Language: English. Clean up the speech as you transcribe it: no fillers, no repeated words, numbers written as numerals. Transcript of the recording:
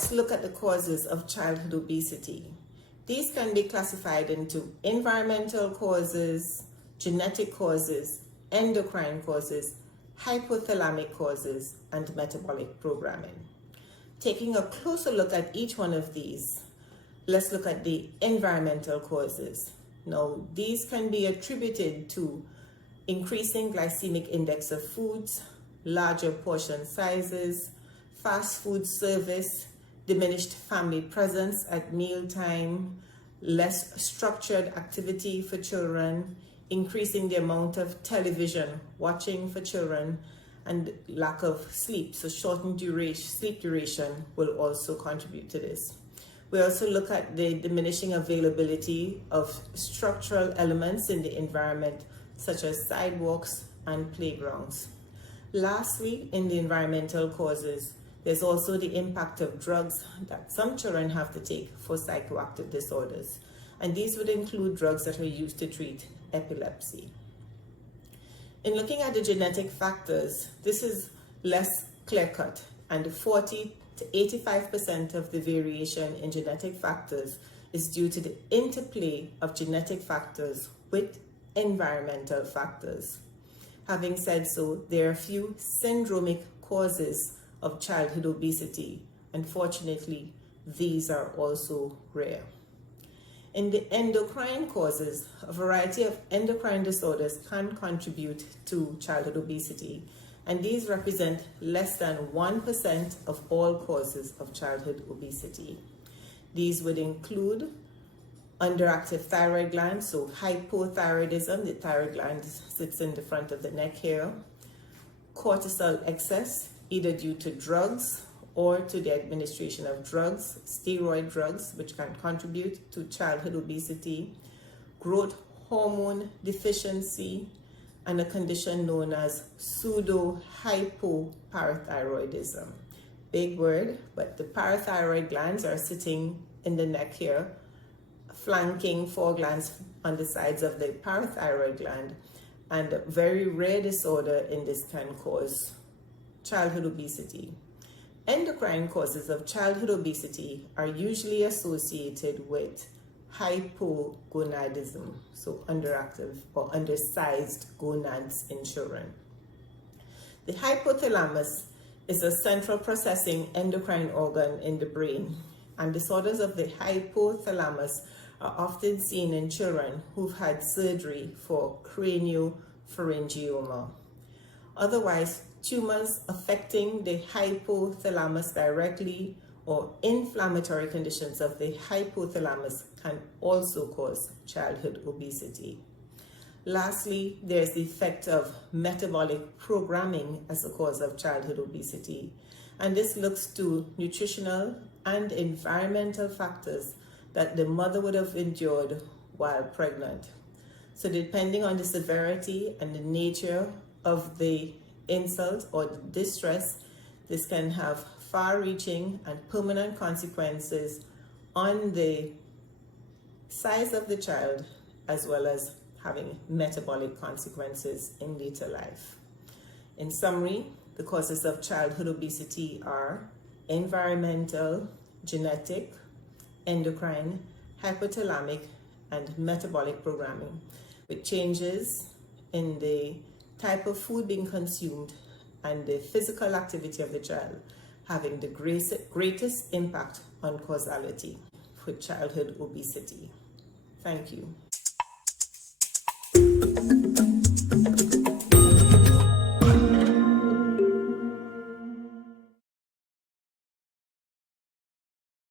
let's look at the causes of childhood obesity. These can be classified into environmental causes, genetic causes, endocrine causes, hypothalamic causes, and metabolic programming. Taking a closer look at each one of these, let's look at the environmental causes. Now, these can be attributed to increasing glycemic index of foods, larger portion sizes, fast food service, diminished family presence at mealtime, less structured activity for children, increasing the amount of television watching for children, and lack of sleep. So shortened sleep duration will also contribute to this. We also look at the diminishing availability of structural elements in the environment, such as sidewalks and playgrounds. Lastly, in the environmental causes, there's also the impact of drugs that some children have to take for psychoactive disorders. And these would include drugs that are used to treat epilepsy. In looking at the genetic factors, this is less clear-cut, and 40 to 85% of the variation in genetic factors is due to the interplay of genetic factors with environmental factors. Having said so, there are a few syndromic causes of childhood obesity. Unfortunately, these are also rare. In the endocrine causes, a variety of endocrine disorders can contribute to childhood obesity, and these represent less than 1% of all causes of childhood obesity. These would include underactive thyroid gland, so hypothyroidism, the thyroid gland sits in the front of the neck here, cortisol excess, either due to drugs or to the administration of drugs, steroid drugs, which can contribute to childhood obesity, growth hormone deficiency, and a condition known as pseudo-hypoparathyroidism. Big word, but the parathyroid glands are sitting in the neck here, flanking 4 glands on the sides of the parathyroid gland, and a very rare disorder in this can cause childhood obesity. Endocrine causes of childhood obesity are usually associated with hypogonadism, so underactive or undersized gonads in children. The hypothalamus is a central processing endocrine organ in the brain, and disorders of the hypothalamus are often seen in children who've had surgery for craniopharyngioma. Otherwise, tumors affecting the hypothalamus directly or inflammatory conditions of the hypothalamus can also cause childhood obesity. Lastly, there's the effect of metabolic programming as a cause of childhood obesity, and this looks to nutritional and environmental factors that the mother would have endured while pregnant. So depending on the severity and the nature of the insult or the distress, this can have far-reaching and permanent consequences on the size of the child, as well as having metabolic consequences in later life. In summary, the causes of childhood obesity are environmental, genetic, endocrine, hypothalamic, and metabolic programming, with changes in the type of food being consumed and the physical activity of the child having the greatest impact on causality for childhood obesity. Thank you.